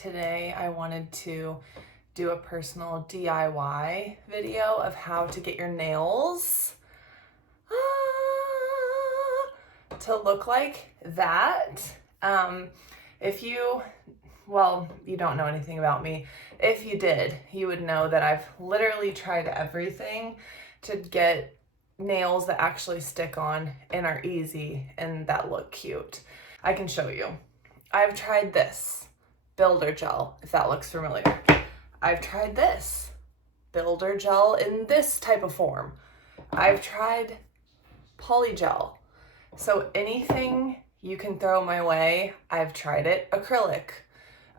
Today I wanted to do a personal DIY video of how to get your nails to look like that. If you, well, you don't know anything about me. If you did, you would know that I've literally tried everything to get nails that actually stick on and are easy and that look cute. I can show you. I've tried this builder gel, if that looks familiar. I've tried this builder gel in this type of form. I've tried polygel. So anything you can throw my way, I've tried it. Acrylic.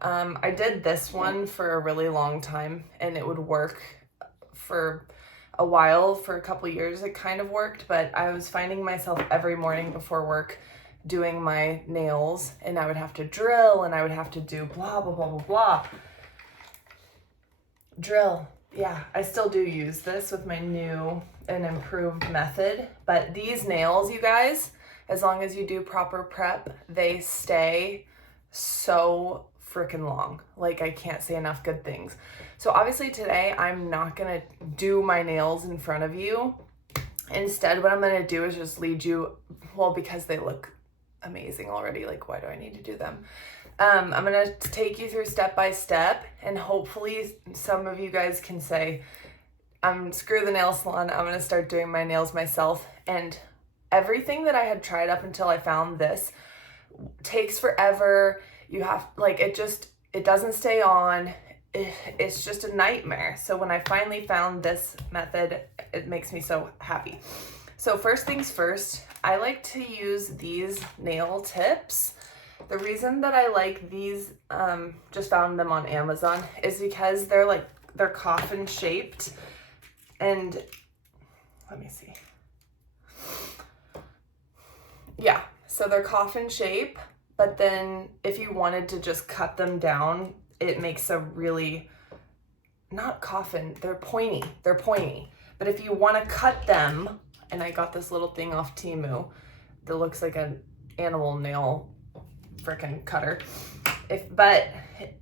I did this one for a really long time and it would work for a while. For a couple years it kind of worked, but I was finding myself every morning before work doing my nails and I would have to drill and I would have to do blah, blah, blah, blah, blah. Drill. Yeah, I still do use this with my new and improved method, but these nails, you guys, as long as you do proper prep, they stay so freaking long. Like, I can't say enough good things. So obviously today I'm not gonna do my nails in front of you. Instead, what I'm gonna do is just lead you, well, because they look amazing already, like why do I need to do them? I'm gonna take you through step by step, and hopefully some of you guys can say, screw the nail salon, I'm gonna start doing my nails myself. And everything that I had tried up until I found this takes forever. You have, like, it doesn't stay on. It's just a nightmare. So when I finally found this method, it makes me so happy. So first things first, I like to use these nail tips. The reason that I like these, just found them on Amazon, is because they're coffin shaped. And let me see. Yeah, so they're coffin shape, but then if you wanted to just cut them down, it makes a really, not coffin, they're pointy. But if you want to cut them, and I got this little thing off Temu that looks like an animal nail freaking cutter. But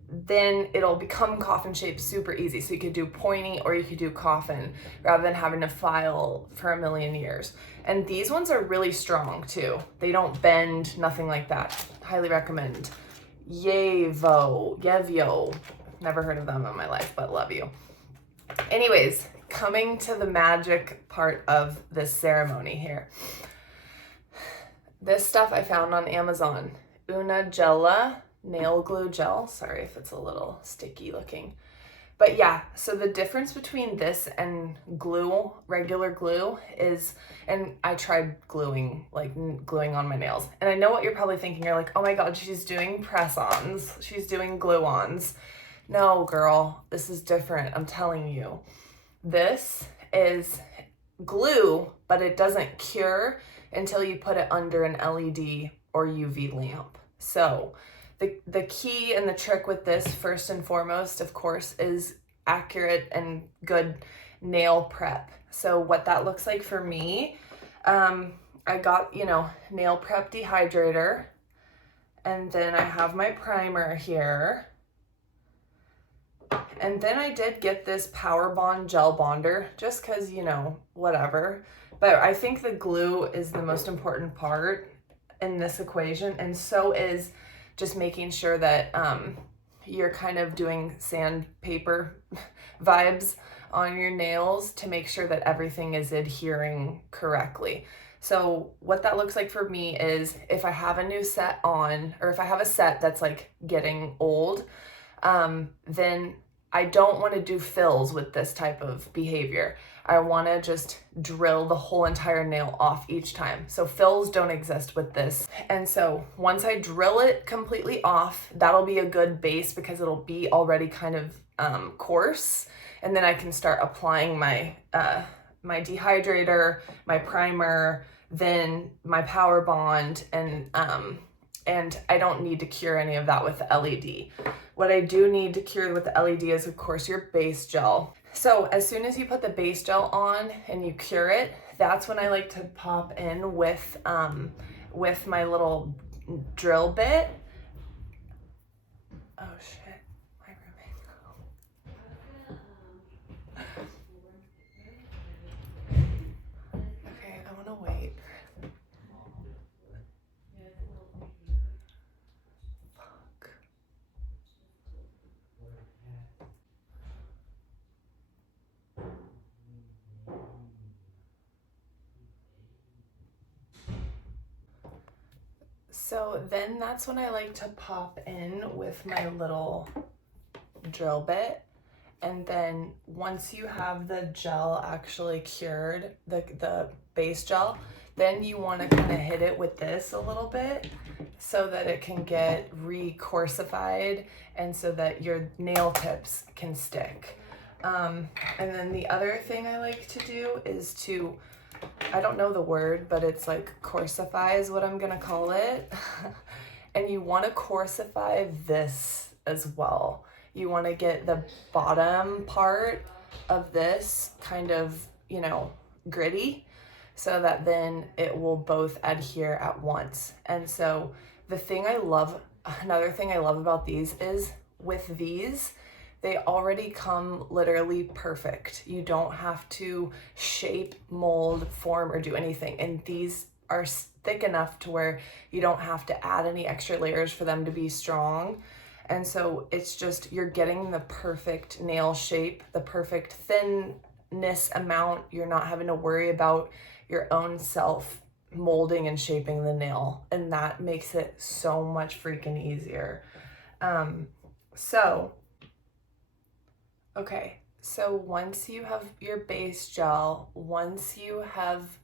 then it'll become coffin shaped super easy. So you could do pointy or you could do coffin rather than having to file for a million years. And these ones are really strong too. They don't bend, nothing like that. Highly recommend. Yevio. Never heard of them in my life, but love you. Anyways, coming to the magic part of this ceremony here. This stuff I found on Amazon. Una Gela nail glue gel. Sorry if it's a little sticky looking. But yeah, so the difference between this and glue, regular glue, is, and I tried gluing on my nails. And I know what you're probably thinking. You're like, oh my God, she's doing press-ons. She's doing glue-ons. No, girl, this is different. I'm telling you. This is glue, but it doesn't cure until you put it under an LED or UV lamp. So the key and the trick with this, first and foremost, of course, is accurate and good nail prep. So what that looks like for me, I got, nail prep dehydrator, and then I have my primer here. And then I did get this Power Bond gel bonder, just because, whatever. But I think the glue is the most important part in this equation, and so is just making sure that you're kind of doing sandpaper vibes on your nails to make sure that everything is adhering correctly. So what that looks like for me is if I have a new set on, or if I have a set that's like getting old, then I don't want to do fills with this type of behavior. I want to just drill the whole entire nail off each time. So fills don't exist with this. And so once I drill it completely off, that'll be a good base because it'll be already kind of coarse. And then I can start applying my my dehydrator, my primer, then my Power Bond, and I don't need to cure any of that with the LED. What I do need to cure with the LED is, of course, your base gel. So as soon as you put the base gel on and you cure it, that's when I like to pop in with my little drill bit. Oh shit. So then that's when I like to pop in with my little drill bit. And then once you have the gel actually cured, the base gel, then you want to kind of hit it with this a little bit so that it can get re-coursified and so that your nail tips can stick. And then the other thing I like to do is to, I don't know the word, but it's like coursify is what I'm gonna call it. And you want to coursify this as well. You want to get the bottom part of this kind of, you know, gritty so that then it will both adhere at once. And so the thing I love, another thing I love about these is with these, they already come literally perfect. You don't have to shape, mold, form, or do anything. And these are thick enough to where you don't have to add any extra layers for them to be strong. And so it's just, you're getting the perfect nail shape, the perfect thinness amount. You're not having to worry about your own self molding and shaping the nail. And that makes it so much freaking easier. Okay, so once you have your base gel, once you have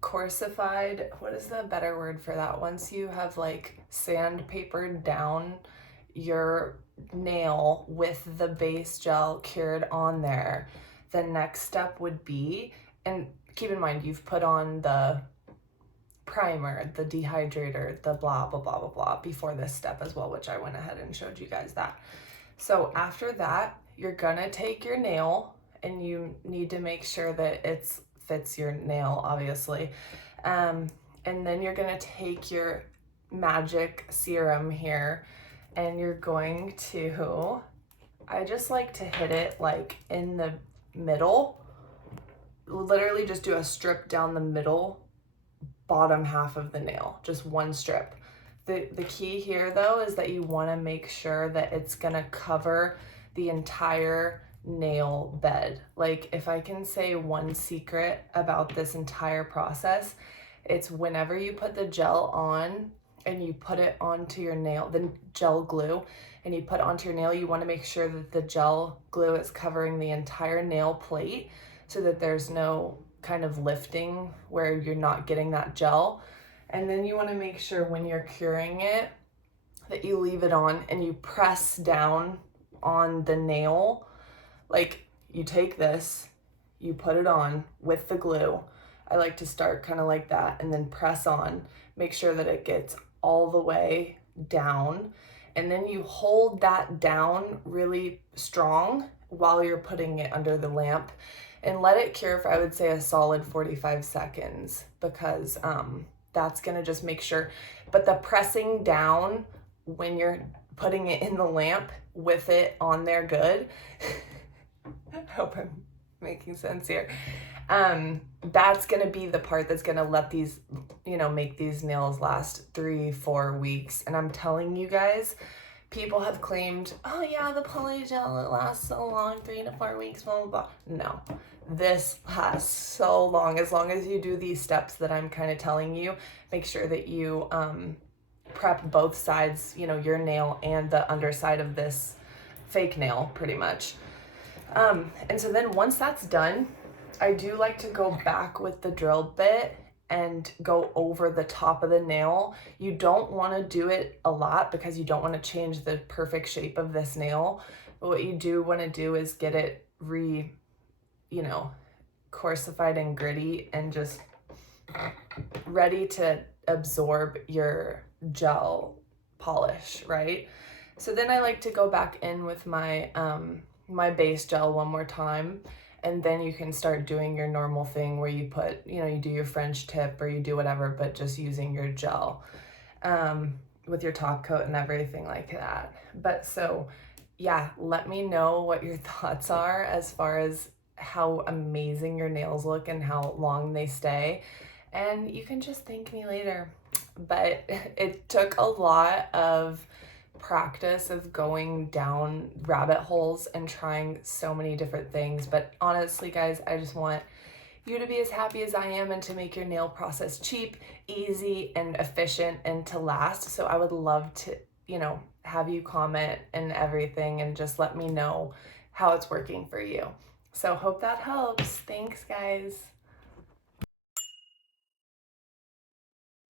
coursified, what is the better word for that? Once you have like sandpapered down your nail with the base gel cured on there, the next step would be, and keep in mind you've put on the primer, the dehydrator, the blah, blah, blah, blah, blah before this step as well, which I went ahead and showed you guys that. So after that, you're gonna take your nail and you need to make sure that it fits your nail, obviously. And then you're gonna take your magic serum here and you're going to, I just like to hit it like in the middle, literally just do a strip down the middle, bottom half of the nail, just one strip. The key here though is that you wanna make sure that it's gonna cover the entire nail bed. Like if I can say one secret about this entire process, it's whenever you put the gel on and you put it onto your nail, the gel glue, and you put it onto your nail, you want to make sure that the gel glue is covering the entire nail plate so that there's no kind of lifting where you're not getting that gel. And then you want to make sure when you're curing it that you leave it on and you press down on the nail. Like you take this, you put it on with the glue. I like to start kind of like that and then press on, make sure that it gets all the way down. And then you hold that down really strong while you're putting it under the lamp and let it cure for, I would say, a solid 45 seconds because that's gonna just make sure. But the pressing down when you're putting it in the lamp with it on there good, I hope I'm making sense here. That's gonna be the part that's gonna let these, you know, make these nails last 3-4 weeks. And I'm telling you guys, people have claimed, oh yeah, the polygel, it lasts so long, 3 to 4 weeks, blah, blah, blah. No, this lasts so long as you do these steps that I'm kind of telling you. Make sure that you prep both sides, you know, your nail and the underside of this fake nail pretty much. And so then once that's done, I do like to go back with the drill bit and go over the top of the nail. You don't want to do it a lot because you don't want to change the perfect shape of this nail. But what you do want to do is get it coursified and gritty and just ready to absorb your gel polish, right? So then I like to go back in with my my base gel one more time, and then you can start doing your normal thing where you put, you do your French tip or you do whatever, but just using your gel with your top coat and everything like that. But so yeah, let me know what your thoughts are as far as how amazing your nails look and how long they stay. And you can just thank me later. But it took a lot of practice of going down rabbit holes and trying so many different things. But honestly, guys, I just want you to be as happy as I am and to make your nail process cheap, easy, and efficient and to last. So I would love to, you know, have you comment and everything and just let me know how it's working for you. So hope that helps. Thanks, guys.